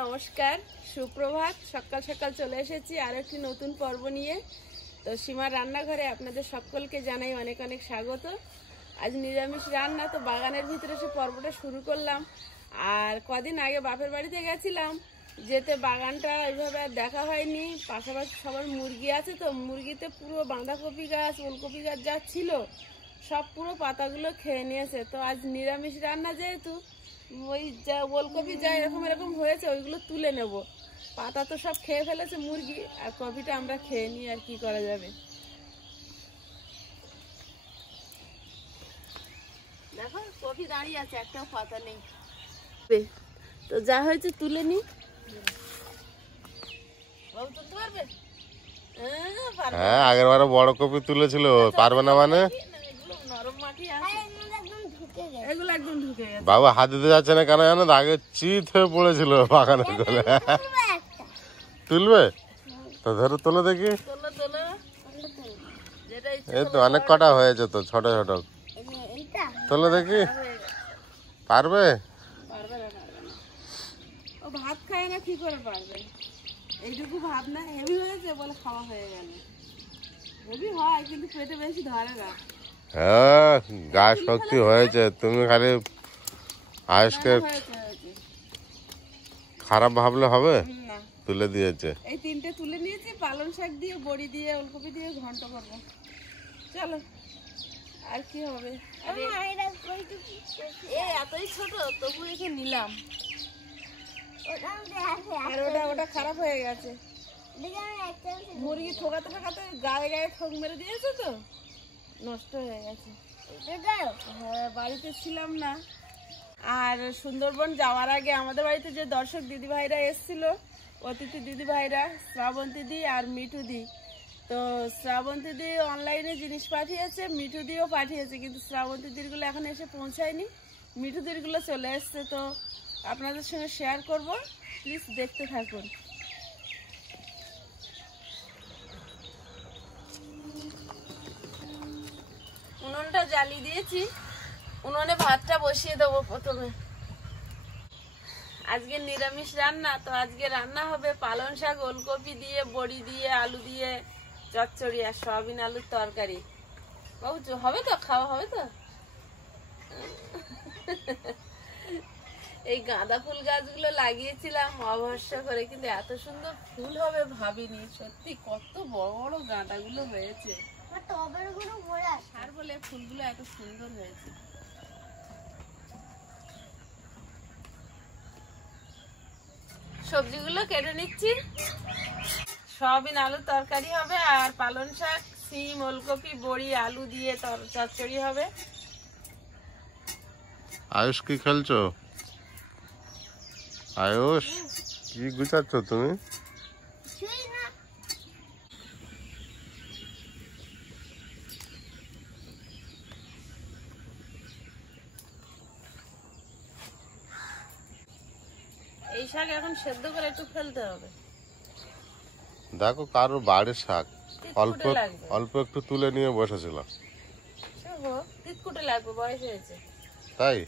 নমস্কার, সুপ্রভাত। সকাল সকাল চলে এসেছি আর একটি নতুন পর্ব নিয়ে। তো সীমার রান্নাঘরে আপনাদের সকলকে জানাই অনেক অনেক স্বাগত। আজ নিরামিষ রান্না, তো বাগানের ভিতরে সে পর্বটা শুরু করলাম। আর কদিন আগে বাপের বাড়িতে গেছিলাম, যেতে বাগানটা ওইভাবে আর দেখা হয়নি। পাশাপাশি সবার মুরগি আছে, তো মুরগিতে পুরো বাঁধাকপি গাছ, ওলকপি গাছ যা ছিল সব পুরো পাতাগুলো খেয়ে নিয়েছে। তো আজ নিরামিষ রান্না, যেহেতু ওই যা ওলকপি যা এরকম এরকম হয়েছে ওইগুলো তুলে নেব। পাতা তো সব খেয়ে ফেলেছে মুরগি, আর কপিটা আমরা খেয়ে নিই, আর কি করা যাবে। দেখো কপি দাঁড়িয়ে আছে, একটাও পাতা নেই। তো যা হয়েছে তুলে নি। বাবু তুলতে পারবে? হ্যাঁ, আগের বারে বড় কপি তুলেছিল, পারবে না মানে? নরম মাটি আছে, এগুলো একদম ঢুকে গেছে। বাবু হাত দিতে যাচ্ছে না কেন জানো? আগে চিত হয়ে পড়েছিল বাগানের গোলে। তুলবে তো? ধরো তোলো দেখি। এই তো অনেক কটা হয়েছে তো, ছোট ছোট। তোলো দেখি। পারবে? ও ভাত খায় না, কি করে পারবে? এইটুকু ভাত না, হেভি হয়েছে বলে খাওয়া হয়ে গেল। হেভি হয় কিন্তু পেটে বেশি ধরে না। হ্যাঁ, গাছ শক্তি হয়েছে। তুমি খালি আজকে খারাপ ভাবলে হবে? তুলে দিয়েছে। এই তিনটে তুলে নিয়েছি, পালং শাক দিয়ে, বড়ি দিয়ে, ওলকপি দিয়ে ঘন্ট করবো। চলো, আর কি হবে? এতই ছোট, তবু একে নিলাম। আর ওটা খারাপ হয়ে গেছে। মুরগি ঠোকাতে ঠোকাতে গায়ে গায়ে ঠোক মেরে দিয়েছে, তো নষ্ট হয়ে গেছে। হ্যাঁ, বাড়িতে ছিলাম না। আর সুন্দরবন যাওয়ার আগে আমাদের বাড়িতে যে দর্শক দিদি ভাইরা এসেছিল, অতিথি দিদি ভাইরা, শ্রাবন্তী দি আর মিঠু দি। তো শ্রাবন্তী দি অনলাইনে জিনিস পাঠিয়েছে, মিঠু দিও পাঠিয়েছে, কিন্তু শ্রাবন্তী দিরগুলো এখন এসে পৌঁছায়নি। মিঠু দিরগুলো চলে এসছে, তো আপনাদের সঙ্গে শেয়ার করব, প্লিজ দেখতে থাকুন। উনুনটা জ্বালিয়ে দিয়েছি, উনুনে ভাতটা বসিয়ে দেবো প্রথমে। আজকে নিরামিষ রান্না, তো আজকে রান্না হবে পালং শাক, ওলকপি দিয়ে, বড়ি দিয়ে, আলু দিয়ে চচ্চড়ি আর সয়াবিন আলুর তরকারি। বাবু হবে তো? খাওয়া হবে তো? এই গাঁদা ফুল গাছগুলো লাগিয়েছিলাম অভরসা করে, কিন্তু এত সুন্দর ফুল হবে ভাবিনি। সত্যি কত বড় বড় গাঁদাগুলো হয়েছে, আর বলে ফুলগুলো এত সুন্দর হয়েছে। সবজিগুলো কেটে নিচ্ছি। সয়াবিন আলুর তরকারি হবে, আর পালং শাক, সিম, ওলকপি, বড়ি, আলু দিয়ে চচ্চড়ি হবে। আয়ুষ কি খেলছো? আয়ুষ কি গুছাচ্ছ তুমি? এই শাক এখন সেদ্ধ করে একটু ফেলতে হবে। দেখো কারো বাড়ির শাক অল্প অল্প একটু তুলে নিয়ে বসেছিল। তিতকুটে লাগবে, বয়স হয়েছে তাই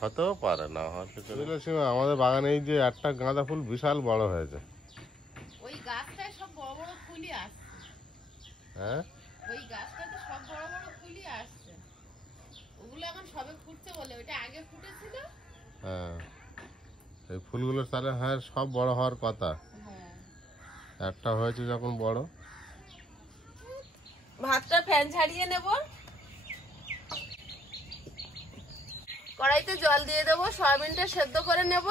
হতেও পারে, না হয়তো। আমাদের বাগানে এই যে একটা গাঁদা ফুল বিশাল বড় হয়েছে। ওই গাছটায় সব বড় বড় ফুলই আসছে। হ্যাঁ, ওই গাছটাতে সব বড় বড় ফুলই আসছে। ওগুলো এখন সবে ফুটছে বলে, ওইটা আগে ফুটেছিল। হ্যাঁ, এই ফুলগুলো তাহলে হ্যাঁ সব বড় হওয়ার কথা। একটা হয়েছে যখন বড়। ভাতটা ফ্যান ছাড়িয়ে নেব, কড়াইতে জল দিয়ে দেবো, সয়াবিনটা সেদ্ধ করে নেব।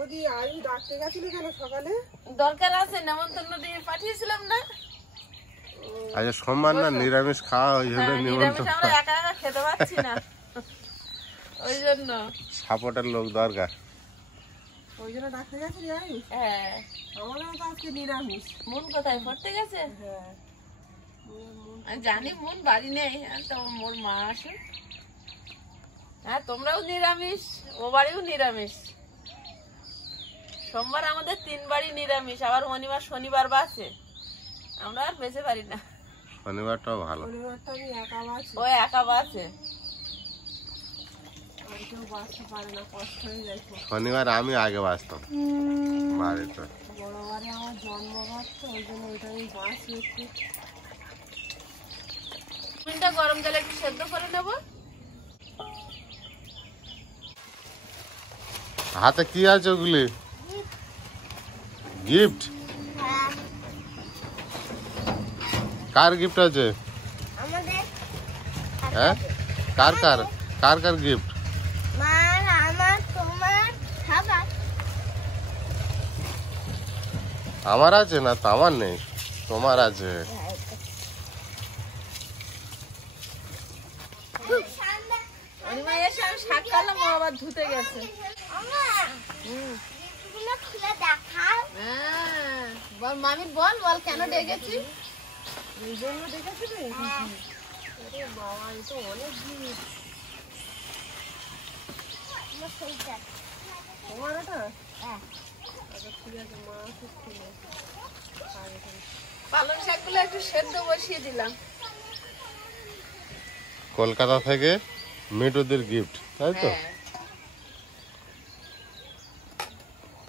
ওদি আয়ু ডাকতে গেছিল কেন সকালে? দরকার আছে, নেমন্তন্ন দিয়ে পাঠিয়েছিলাম না। আজ সোমবার না, নিরামিষ খাওয়া, ওই জন্য নিমন্ত্রণ। আমরা একা একা খেতে পাচ্ছি না, ওই জন্য সাপোর্টের লোক দরকার। ওই জন্য ডাকতে গেছিলি আয়ু? হ্যাঁ, আমারও তো আজকে নিরামিষ। মন কোথায় পড়তে গেছে? হ্যাঁ, জানি মন বাড়ি নেই, তো মোর মা আসে। হ্যাঁ, তোমরাও নিরামিষ, ও বাড়িও নিরামিষ। সোমবার আমাদের 3 বাড়ি নিরামিষ, আবার শনিবার শনিবার বাসে। আমরা আর বেঁচে পারি না। শনিবারটাও ভালো। ও একা বাসে। শনিবার আমি আগে বাঁচতাম বাড়িতে। গরম জলে একটু সেদ্ধ করে নেবো। হাতে কি আছে ওগুলি? গিফট? কার গিফট আছে? হ্যাঁ, কার কার কার কার গিফট? আমার আছে না তো, আমার নেই, তোমার আছে। শাক কাটলাম, আবার ধুতে গেছে। মামি বল বল কেন ডেকেছি? পালং শাকগুলো একটু সেদ্ধ বসিয়ে দিলাম। কলকাতা থেকে মিঠুদের গিফট, তাই তো?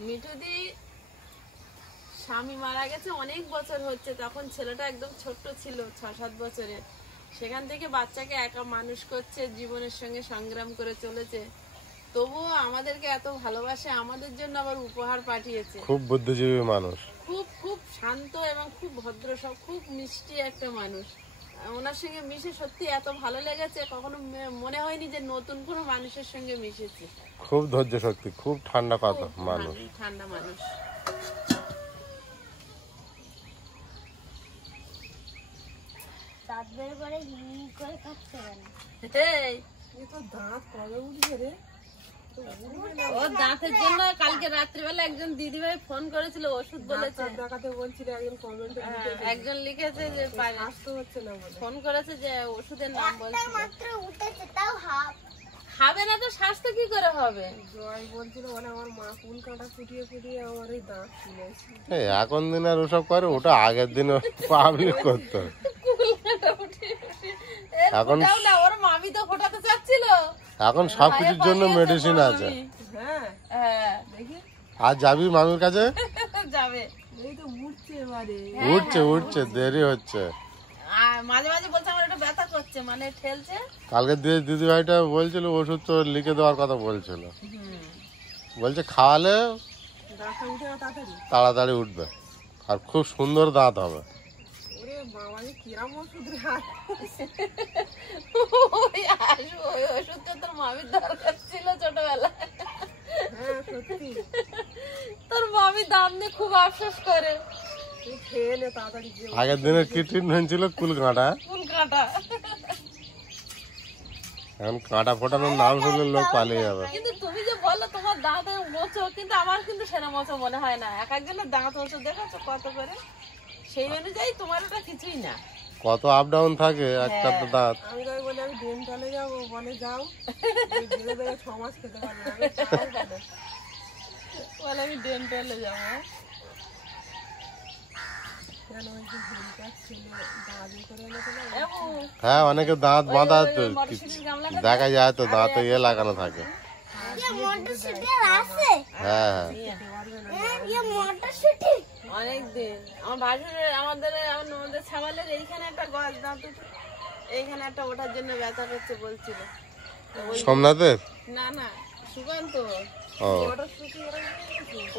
মিঠুদি স্বামী মারা গেছে অনেক বছর হচ্ছে, তখন ছেলেটা একদম ছোট্ট ছিল, 6-7 বছরের। সেখান থেকে বাচ্চাকে একা মানুষ করছে, জীবনের সঙ্গে সংগ্রাম করে চলেছে, তবুও আমাদেরকে এত ভালোবাসে, আমাদের জন্য আবার উপহার পাঠিয়েছে। খুব বুদ্ধিজীবী মানুষ, খুব খুব শান্ত এবং খুব ভদ্র, সব খুব মিষ্টি একটা মানুষ। ওনার সঙ্গে মিশে সত্যি এত ভালো লেগেছে, কখনো মনে হয়নি যে নতুন কোনো মানুষের সঙ্গে মিশেছি। খুব ধৈর্য শক্তি, খুব ঠান্ডা কথা মানুষ, ঠান্ডা মানুষ। দাঁত বের করে করে কাটতে পারে। দাঁত কবে উঠবে রে? ওর দাঁতের জন্য কালকে রাত্রিবেলা একজন দিদিভাই ফোন করেছিল, ওষুধ বলেছে দেখাতে বলছিল, একজন লিখেছে যে আসতে হচ্ছে না বলে ফোন করেছে, যে ওষুধের নাম বলছে। মাত্র উঠেছে, তাও খাবে না তো স্বাস্থ্য কি করে হবে? জয় বলছিল বলে আমার মা কুল কাঁটা ফুটিয়ে ফুটিয়ে আমার এই দাঁত তুলেছে। এখন দিন আর ওসব করে, ওটা আগের দিন পাবলিক করতো। এখন ওর মামি তো ফোটাতে চাচ্ছিল, এখন সবকিছুর জন্য মেডিসিন আছে। আর যাবি মামির কাছে? যাবে, এই তো উঠছে এবারে, উঠছে দেরি হচ্ছে। মাঝে মাঝে বলছে আমার একটু ব্যথা করছে, মানে ঠেলছে। কালকে দিদি ভাইটা বলছিল ওষুধ তো লিখে দেওয়ার কথা বলছিল, বলছে খাওয়ালে তাড়াতাড়ি উঠবে আর খুব সুন্দর দাঁত হবে। ওরে বাবা কিরাম ওষুধ রে! ওই ওষুধটা তোর মামির দরকার ছিল ছোটবেলায়। হ্যাঁ সত্যি, তোর মামি দাম নিয়ে খুব আফসোস করে। খেয়ে নে তাড়াতাড়ি। আগের দিনের কি ট্রিটমেন্ট ছিল? কুল কাঁটা। এখন কাঁটা ফোটানোর নাম শুনলে লোক পালিয়ে যাবে। কিন্তু তুমি যে বললো তোমার দাঁত মোচো, কিন্তু আমার কিন্তু সেটা মোচো মনে হয় না। এক একজনের দাঁত মোচো দেখেছো কত করে, সেই অনুযায়ী তোমার ওটা কিছুই না। কত আপ ডাউন থাকে একটা তো দাঁত। আমি তাই বলি আমি ডেন্টালে যাবো, বলে যাও 6 মাস খেতে পারবে না। বলে আমি ডেন্টালে যাবো। হ্যাঁ, অনেকে দাঁত বাঁধা দেখা যায় তো, দাঁতে ইয়ে লাগানো থাকে। হ্যাঁ অনেকদিন আমার ভাসুরের আমাদের ছাবালের এইখানে একটা গাছ দাঁত, এইখানে একটা ওঠার জন্য ব্যথা করছে বলছিল। সোমনাথের না না সুকান্ত, ও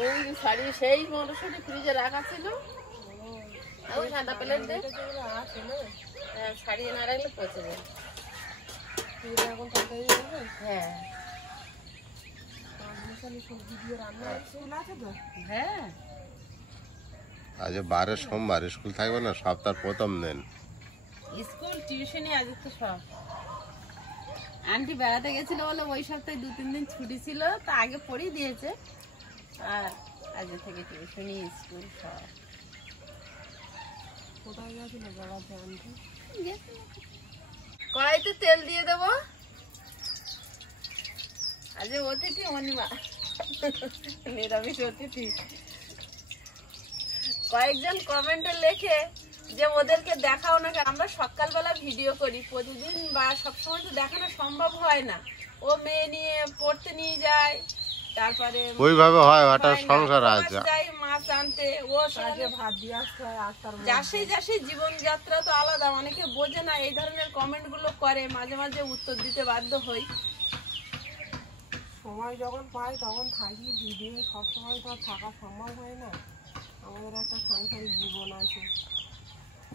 ওই শাড়ি সেই মটরশুটি ফ্রিজে রাখা ছিল, ওই ঠান্ডা প্লেট দিয়ে ছাড়িয়ে না রাখলে পচে যাবে। হ্যাঁ হ্যাঁ, আজ 12 সোমবার, স্কুল থাকবে না, সপ্তাহ প্রথম দিন স্কুল টিউশনি আজ তো সব। আন্টি বেড়াতে গেছিল বলে ওই সপ্তাহে 2-3 দিন ছুটি ছিল, তা আগে পড়িয়ে দিয়েছে, আর আজ থেকে টিউশনি স্কুল সব। কোথায় গেছিল বেড়াতে আনতে? কড়াইতে তেল দিয়ে দেবো। আজ অতিথি অনিমা, নিরামিষ অতিথি। কয়েকজন কমেন্টে লেখে যে ওদেরকে দেখাও না, আমরা সকালবেলা ভিডিও করি প্রতিদিন, বা সবসময় তো দেখানো সম্ভব হয় না, ও মেয়ে নিয়ে পড়তে নিয়ে যায়, তারপরে ওইভাবে হয়, ওটা হয় না, সংসার মাছ আছে। যায় মাছ আনতে, ও আগে ভাত দিয়ে আসতে হয় 8টার মধ্যে। যাসেই যাসেই জীবনযাত্রা তো আলাদা, অনেকে বোঝে না, এই ধরনের কমেন্ট গুলো করে, মাঝে মাঝে উত্তর দিতে বাধ্য হই। সময় যখন পাই তখন থাকি, ভিডিও সবসময় তো আর থাকা সম্ভব হয় না। আমাদের একটা সাংসারিক জীবন আছে,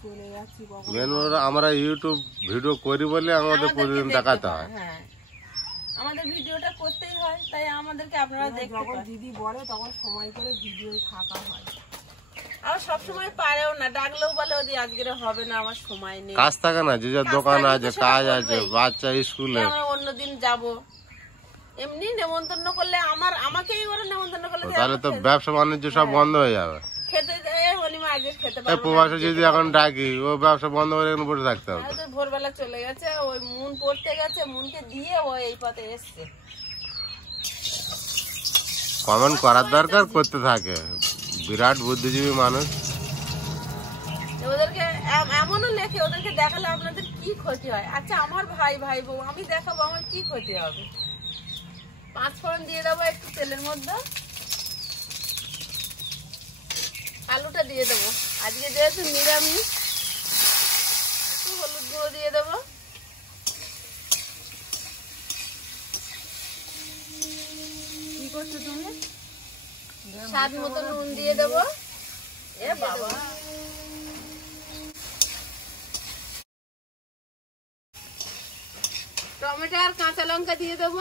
চলে যাচ্ছি কখন। মেন আমরা ইউটিউব ভিডিও করি বলে আমাদের প্রতিদিন দেখতে দেখাতে হয়। হ্যাঁ, আমাদের ভিডিওটা করতেই হয়, তাই আমাদেরকে আপনারা দেখতে যখন পান। দিদি বলে তখন সময় করে ভিডিও থাকা হয়। আর সবসময় পারেও না, ডাকলেও বলে ওদি আজকে হবে না, আমার সময় নেই, কাজ থাকে না, যে যার দোকান থাকলে তো আছে, সেটা কাজ আছে, করবেই। বাচ্চা স্কুলে। আমরা অন্যদিন যাব, এমনি নেমন্তন্ন করলে আমাকেই ওরা নেমন্তন্ন করলে যে তাহলে তো আমাকে ব্যবসা বাণিজ্য সব বন্ধ হয়ে যাবে। খেতে দেয়, অনিমা আজকে খেতে এই পারবো না, প্রবাসে যদি এখন ডাকি, ও ব্যবসা বন্ধ করে এখানে বসে থাকতে হবে। হয়তো ভোরবেলা চলে গেছে, ওই মুন পড়তে গেছে, মুনকে দিয়ে ও এই পথে এসছে। কমেন্ট করার দরকার, করতে থাকে, বিরাট বুদ্ধিজীবী মানুষ। ওদেরকে এমনও লেখে, ওদেরকে দেখালে আপনাদের কি ক্ষতি হয়? আচ্ছা আমার ভাই ভাই বউ, আমি দেখাবো, আমার কি ক্ষতি হবে? 5 ফোড়ন দিয়ে দেবো একটু তেলের মধ্যে, আলুটা দিয়ে দেবো, আজকে যেহেতু নিরামিষ, একটু হলুদ গুঁড়ো দিয়ে দেবো, কি করছো তুমি? স্বাদ মতো নুন দিয়ে দেবো। এ বাবা, টমেটো আর কাঁচা লঙ্কা দিয়ে দেবো,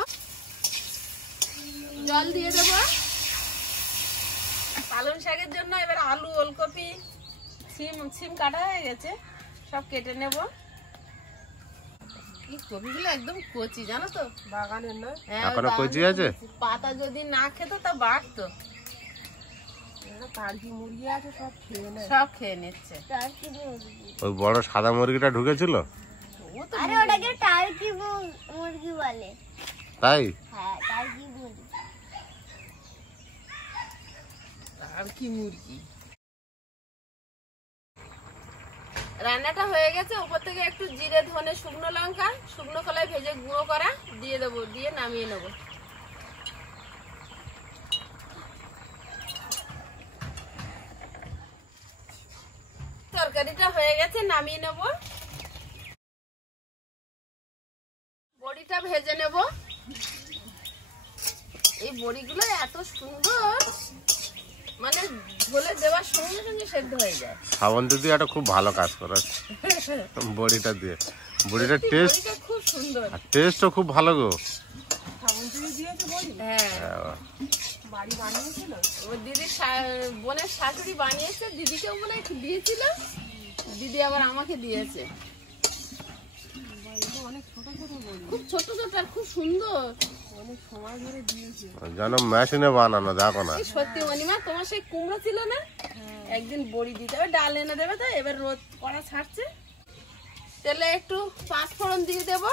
জল দিয়ে দেবো। পালং শাকের জন্য এবার আলু, ওলকপি, সিম কাটা হয়ে গেছে, সব কেটে নেব। এই কপিগুলো একদম কচি, জানো তো? বাগানের না, হ্যাঁ, এখনো ওই কচি আছে? পাতা যদি না খেত তা বাড়তো, টার্কি মুরগি আছে, সব খেয়ে নেয়। সব খেয়ে নিচ্ছে। টার্কি মুরগি। ওই বড় সাদা মুরগিটা ঢুকেছিল, ও তো আরে ওটাকে টার্কি মুরগি বলে। তাই হ্যাঁ, টার্কি মুরগি। আর কি মুরগি। রান্নাটা হয়ে গেছে, উপর থেকে একটু জিরে, ধনে, শুকনো লঙ্কা, শুকনো কলাই ভেজে গুঁড়ো করা দিয়ে দেবো, দিয়ে নামিয়ে নেবো। তরকারিটা হয়ে গেছে, নামিয়ে নেব। বড়িটা ভেজে নেব। এই বড়িগুলো এত সুন্দর, মানে ঝোলে দেওয়ার সঙ্গে সঙ্গে সেদ্ধ হয়ে যায়। শ্রাবন্তী দিয়ে একটা খুব ভালো কাজ করে বড়িটা দিয়ে। বড়িটার টেস্ট, বড়িটা খুব সুন্দর। টেস্টও খুব ভালো গো। শ্রাবন্তী দিয়েছে বলি, হ্যাঁ, বাড়ি বানিয়েছিল। ও দিদির বোনের শাশুড়ি বানিয়েছে, দিদিকেও মনে হয় একটু দিয়েছিল, দিদি আবার আমাকে দিয়েছে। বাড়িতে অনেক ছোট ছোট বলি, খুব ছোট ছোট আর খুব সুন্দর। অনেক সময় ধরে দিয়েছে। যেন মেশিনে বানানো, দেখো না। এই সত্যি অনিমা, তোমার সেই কুমড়ো ছিল না, একদিন বড়ি দিতে হবে, ডাল এনে দেবে, তো এবার রোদ করা ছাড়ছে। তেলে একটু 5 ফোড়ন দিয়ে দেবো।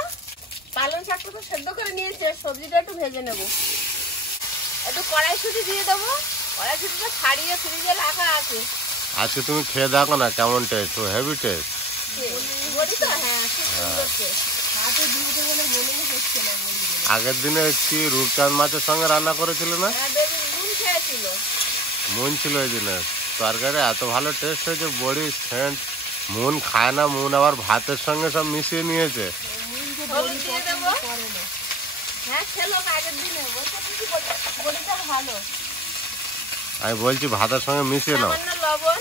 পালং শাকটা তো সেদ্ধ করে নিয়েছে, সবজিটা একটু ভেজে নেব। একটু কড়াইশুঁটি দিয়ে দেবো, কড়াইশুঁটিটা ছাড়িয়ে ফ্রিজে রাখা আছে। আজকে তুমি খেয়ে দেখো না কেমন টেস্ট, ও হেভি টেস্ট। বড়ি তো হ্যাঁ, খুব সুন্দর টেস্ট। হাতে দিতে বলে মনেই হচ্ছে না বলি বলে। আগের দিনে কি রূপচাঁদ মাছের সঙ্গে রান্না করেছিল না, হ্যাঁ, বেবি নুন খেয়েছিল। মন ছিল ওই দিনে তরকারি, এত ভালো টেস্ট হয়েছে, বড়ি সেন্ট। মন খায় না, মন আবার ভাতের সঙ্গে সব মিশিয়ে নিয়েছে। হলুদ দিয়ে দেবো। হ্যাঁ, খেলো আগের দিনে, বলছে কি বড়িটা ভালো। আমি বলছি ভাতের সঙ্গে মিশিয়ে নাও। সামান্য লবণ,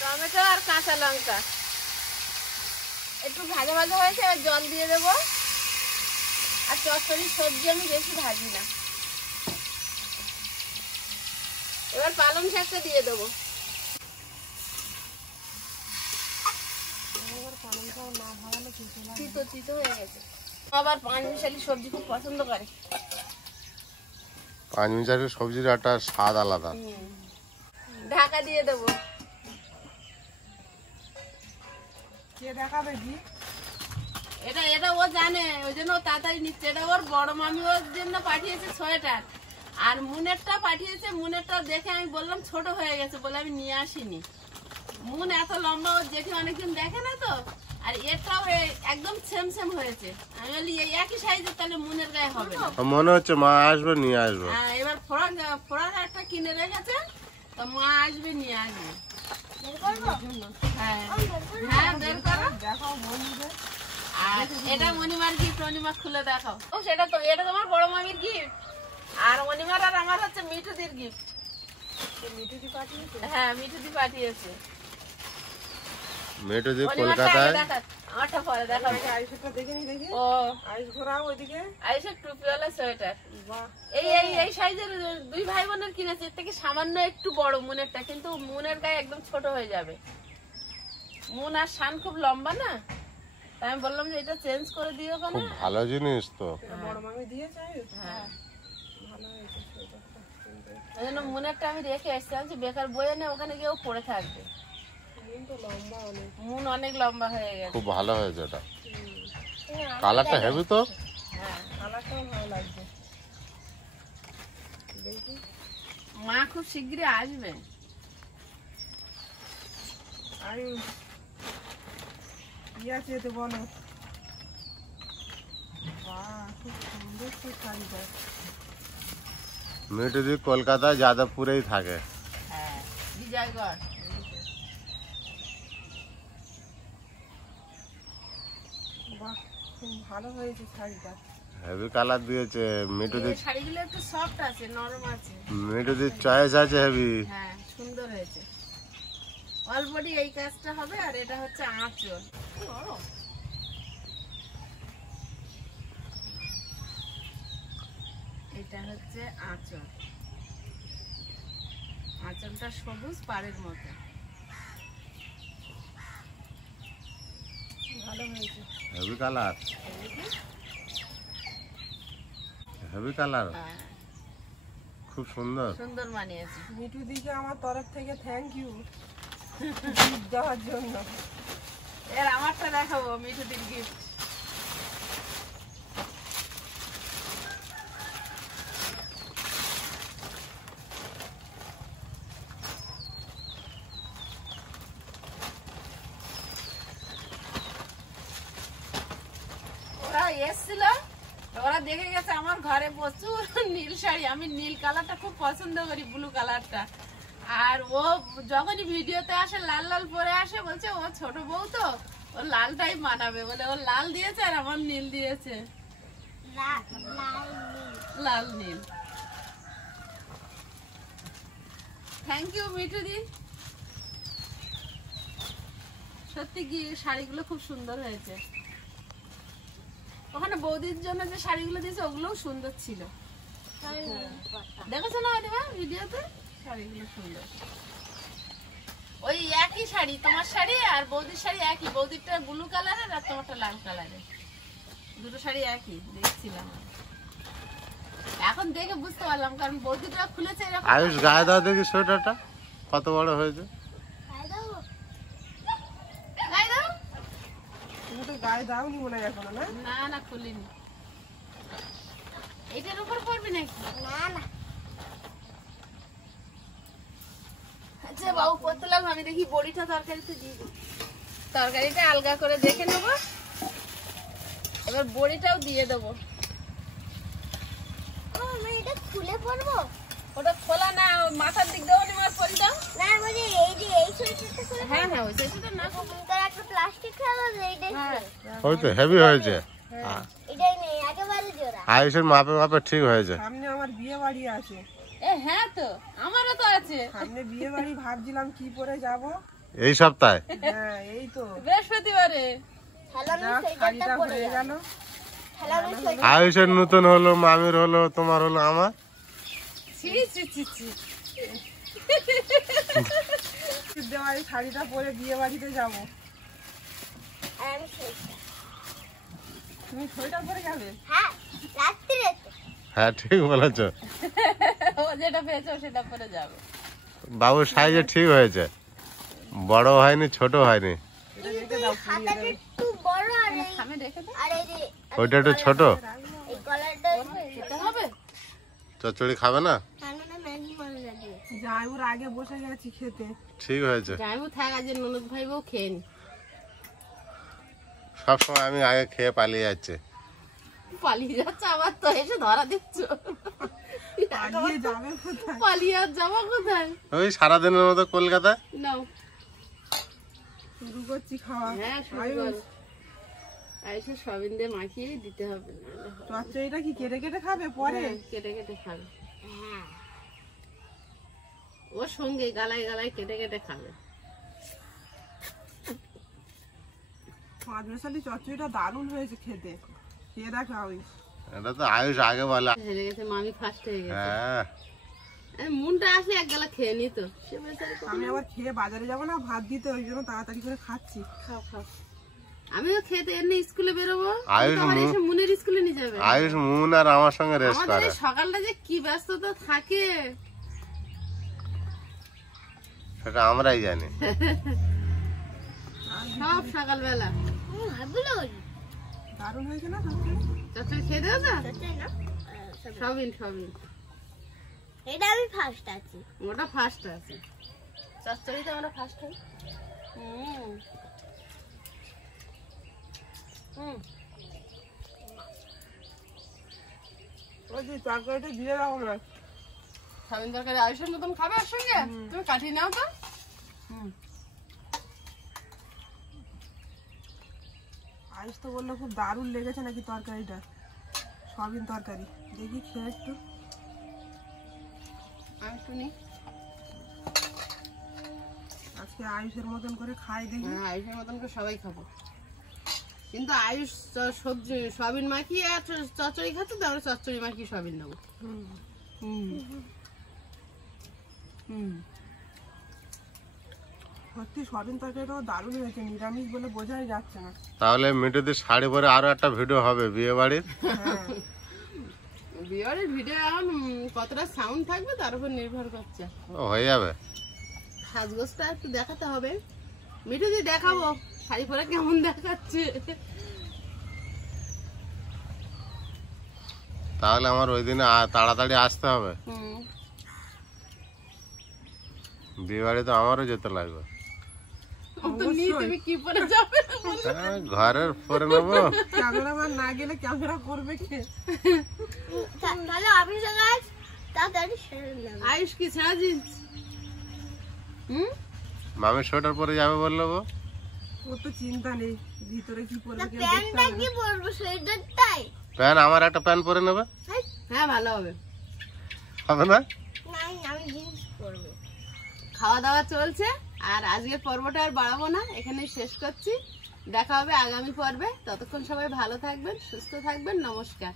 টমেটো আর কাঁচা লঙ্কা একটু ভাজা ভাজা হয়েছে, এবার জল দিয়ে দেবো। আর চচ্চড়ির সবজি আমি বেশি ভাজি না। এবার পালং শাকটা দিয়ে দেবো। চিতো চিতো হয়ে গেছে। আবার 5 মিশালি সবজি খুব পছন্দ করে। পাঁচমিশালি সবজির একটা স্বাদ আলাদা। ঢাকা দিয়ে দেবো। কে দেখাবে দি? এটা এটা ও জানে, ওই জন্য ও তাড়াতাড়ি নিচ্ছে। এটা ওর বড় মামি ওর জন্য পাঠিয়েছে সোয়েটার, আর মুনেরটা পাঠিয়েছে। মুনেরটা দেখে আমি বললাম ছোট হয়ে গেছে বলে আমি নিয়ে আসিনি। মুন এত লম্বা ও দেখে অনেকজন দেখে না তো, আর এটাও একদম সেম সেম হয়েছে। আমি বলি এই একই সাইজের, তাহলে মুনের গায়ে হবে না। মনে হচ্ছে মা আসবে নিয়ে আসবে। হ্যাঁ, এবার ফোড়া একটা কিনে রেখেছে, তো মা আসবে নিয়ে আসবে। বের করবো? হ্যাঁ আমি বের করবো? হ্যাঁ, বের করো। দেখাও বন্ধুদের। আর এটা অনিমার গিফট, অনিমা খুলে দেখাও। ও সেটা তো, এটা তোমার বড় মামির গিফট, আর অনিমার আর আমার হচ্ছে মিঠুদির গিফট। মিঠুদি পাঠিয়েছে। হ্যাঁ, মিঠুদি পাঠিয়েছে। মেটুদি অনিমারটা কলকাতায়। আগে দেখাও, আমারটা পরে দেখাও। আইসটা দেখে নি দেখি। ও আইস ঘোরাও ওইদিকে। আইসা টুপিওয়ালা সোয়েটার। বাহ, এই সাইজের দুই ভাই বোনের কিনেছে, এর থেকে সামান্য একটু বড় মুনেরটা, কিন্তু মুনের গায়ে একদম ছোট হয়ে যাবে। মুন আর শান খুব লম্বা না, তাই আমি বললাম যে এটা চেঞ্জ করে দিও কেন। খুব ভালো জিনিস তো। এটা বড় মামি দিয়েছে। হ্যাঁ, ভালো হয়েছে সোয়েটারটা। ওই জন্য মুনেরটা আমি রেখে এসছি, আমি বলছি বেকার বয়ে নে, ওখানে গিয়েও পড়ে থাকবে। কিন্তু লম্বা অনেক। মুন অনেক লম্বা হয়ে গেছে। খুব ভালো হয়েছে এটা। কালারটা হেভি তো। হ্যাঁ, কালারটাও ভালো লাগছে। দেখি। মা খুব শিগগিরই আসবে। আয়ুষ, কি আছে এতে বলো? বাহ, খুব সুন্দর তো শাড়িটা। মেটুদি কলকাতায় যাদবপুরেই থাকে। হ্যাঁ, বিজয়গড়। বাহ, খুব ভালো হয়েছে শাড়িটা। হেভি কালার দিয়েছে। মেটুদি এই শাড়িগুলো একটু সফট আছে, নরম আছে। মেটুদির চয়েস আছে হেভি। হ্যাঁ, সুন্দর হয়েছে। অলবডি এই কাজটা হবে, আর এটা হচ্ছে আঁচল। এটা হচ্ছে আঁচল, আঁচলটা সবুজ পাড়ের মতো। ভালো হয়েছে। Heavy colour. হেভি কালার, হ্যাঁ, খুব সুন্দর। সুন্দর মানিয়েছে। মিঠু দিকে আমার তরফ থেকে থ্যাংক ইউ দেওয়ার জন্য। এর আমারটা দেখাবো, মিঠুদির গিফট। ওরা এসছিল, ওরা দেখে গেছে আমার ঘরে প্রচুর নীল শাড়ি। আমি নীল কালারটা খুব পছন্দ করি, ব্লু কালারটা। আর ও যখনই ভিডিওতে আসে লাল লাল পরে আসে, বলছে ও ছোট বউ তো, ও লালটাই মানাবে বলে ও লাল দিয়েছে, আর আমার নীল দিয়েছে, লাল নীল। Thank you মিঠুদি। সত্যি কি শাড়িগুলো খুব সুন্দর হয়েছে। ওখানে বৌদির জন্য যে শাড়িগুলো দিয়েছে ওগুলোও সুন্দর ছিল, দেখেছো না ভিডিওতে? শাড়িগুলো সুন্দর। ওই একই শাড়ি, তোমার শাড়ি আর বৌদির শাড়ি একই। বৌদিরটা ব্লু কালারের আর তোমারটা লাল কালারের, দুটো শাড়ি একই দেখছিলাম। এখন দেখে বুঝতে পারলাম, কারণ বৌদিটা খুলেছে এরকম। আয়ুষ গায়ে দাও দেখি সোয়েটারটা কত বড় হয়েছে। গায়ে দাও। তুমি তো গায়ে দাওনি মনে হয় এখনো, না? না না, খুলিনি। এটার উপর পড়বি নাকি? না না, আচ্ছা বাবু পড়তে লাগলো, আমি দেখি বড়িটা তরকারিতে দিয়ে দিই। তরকারিটা আলগা করে দেখে নেবো, এবার বড়িটাও দিয়ে দেবো। আমি এটা খুলে পড়বো? ওটা খোলা না, মাথার দিক দেবো, মাছ পরি দাও। না, বলি এই যে এই সোয়েটারটা খুলে হ্যাঁ হ্যাঁ, ওই সেটা না। তার একটা প্লাস্টিক খেলা এইটাই হ্যাঁ, ওই তো হেভি হয়েছে। এটাই নেই, একেবারে জোড়া। আয়ুষের মাপে মাপে ঠিক হয়েছে। সামনে আমার বিয়ে বাড়ি আছে। হ্যাঁ তো আমারও তো আছে, সামনে বিয়ে বাড়ি, ভাবছিলাম কি পরে যাব। এই সপ্তাহে হ্যাঁ, এই তো। বৃহস্পতিবারে। তাহলে আমি যাক, সোয়েটারটা শাড়িটা পরে হয়ে যাব। গেল। তাহলে আমি সোয়েটার আয়ুষের নতুন হলো, মামির হলো, তোমার হলো, আমার। ছি ছি ছি ছি। দেওয়া এই শাড়িটা পরে বিয়ে বাড়িতে যাব। আর আমি সোয়েটার। তুমি সোয়েটার পরে যাবে? হ্যাঁ, রাত্রিরে তো। হ্যাঁ ঠিক বলেছ। ও যেটা পেয়েছে ও সেটা পরে যাবে। বাবুর সাইজে ঠিক হয়েছে, বড় হয়নি ছোট হয়নি। এটা রেখে দাও। হাতাটা একটু বড়, আর এই আমি রেখে দেবো। আর এই যে ওইটা একটু ছোট। এই কলারটা খেতে হবে। চচ্চড়ি খাবে না? ঠান্ডা ম্যাগি মনে লাগে। জামাইবুর আগে বসে গেছি খেতে। ঠিক হয়েছে, জামাইবু থাক, আজ ননদ ভাই বউ খেয়ে নি। সবসময় আমি আগে খেয়ে পালিয়ে যাচ্ছে। পালিয়ে যাচ্ছে, আবার তো এসে ধরা দিচ্ছ। পালিয়ে যাবে কোথায়? পালিয়ে আর যাবো কোথায়? ওই সারাদিনের মতো কলকাতা। নাও, শুরু করছি খাওয়া। হ্যাঁ শুরু করো। আয়ুষে সবিন দিয়ে মাখিয়ে দিতে হবে, চচ্চড়িটা কি কেটে কেটে খাবে পরে? হ্যাঁ, কেটে কেটে খাবে। ওর সঙ্গে গালায় গালায় কেটে কেটে খাবে। পাঁচ মেশালি চচ্চড়িটা দারুণ হয়েছে খেতে, খেয়ে দেখা ওই। এটা তো আয়ুষ আগে বলে। হেরে গেছে, মামি ফার্স্ট হয়ে গেছে। হ্যাঁ, মনটা আসলে এক গেলা খেয়ে নিত। সে বেচারি আমি আবার খেয়ে বাজারে যাবো না ভাত দিতে, ওই জন্য তাড়াতাড়ি করে খাচ্ছি। খাও খাও। আমিও খেতে এমনি স্কুলে বেরোবো, আয়ুষ আমার এসে মুনের স্কুলে নিয়ে যাবে। আয়ুষ মুন আর আমার সঙ্গে রেস্ট আমাদের করে। এই সকালটা যে কি ব্যস্ততা থাকে সেটা আমরাই জানি। সব সকালবেলা। ভাবলো দারুণ হয়েছে না চচ্চড়ি? চচ্চড়ি খেয়ে দেবো তো? চচ্চড়ি না সবিন সবিন, এটা আমি ফার্স্ট আছি। ওটা ফার্স্ট আছে। চচ্চড়িতে আমরা ফার্স্ট হই। ওই যে তরকারিটা দিয়ে দাও না। সবিন তরকারি আয়ুষের মতন খাবে ওর সঙ্গে? তুমি কাটিয়ে নাও তো। আইস তো বললো খুব দারুণ লেগেছে নাকি তরকারিটা, সয়াবিন তরকারি। দেখি খেয়ে একটু। আমি শুনি। আজকে আয়ুষের মতন করে খাই দেখি। হ্যাঁ, আয়ুষের মতন করে সবাই খাবো, কিন্তু আয়ুষ সবজি সয়াবিন মাখিয়ে আর চচ্চড়ি খাচ্ছে, তো আমরা চচ্চড়ি মাখিয়ে সয়াবিন নেবো। সত্যি সয়াবিন তরকারিটাও দারুণ হয়েছে, নিরামিষ বলে বোঝাই যাচ্ছে না। তাহলে মিঠুদের শাড়ি পরে আরো একটা ভিডিও হবে বিয়ে বাড়ির। হ্যাঁ, বিয়ের ভিডিও এখন কতটা সাউন্ড থাকবে তার উপর নির্ভর করছে। ও, হয়ে যাবে। সাজগোজটা একটু দেখাতে হবে। মিঠু দি দেখাবো শাড়ি পরে কেমন দেখাচ্ছে। তাহলে আমার ওই দিনে তাড়াতাড়ি আসতে হবে। বিয়ে বাড়ি তো আমারও যেতে লাগবে। তো নিয়ে তুমি কি পরে যাবে? হ্যাঁ, ঘরের পরে নেবো। ক্যামেরাম্যান না গেলে ক্যামেরা করবে কে? তাহলে আমি সকাল তাড়াতাড়ি সেরে নেব। আয়ুষ কি ছেঁড়া জিন্স? মামি সোয়েটার পরে যাবে বললো গো। ওর তো চিন্তা নেই ভিতরে কি পরবে কেউ দেখতে প্যান্টটা হবে কি না। পরবো সোয়েটারটাই? প্যান্ট, আমার একটা প্যান্ট পরে নেবে, হ্যাঁ ভালো হবে। হবে না? নাই আমি জিন্স পরবো। খাওয়া দাওয়া চলছে, আর আজকের পর্বটা আর বাড়াবো না, এখানেই শেষ করছি। দেখা হবে আগামী পর্বে। ততক্ষণ সবাই ভালো থাকবেন, সুস্থ থাকবেন। নমস্কার।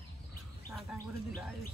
টাটা করে দিল আয়ুষ।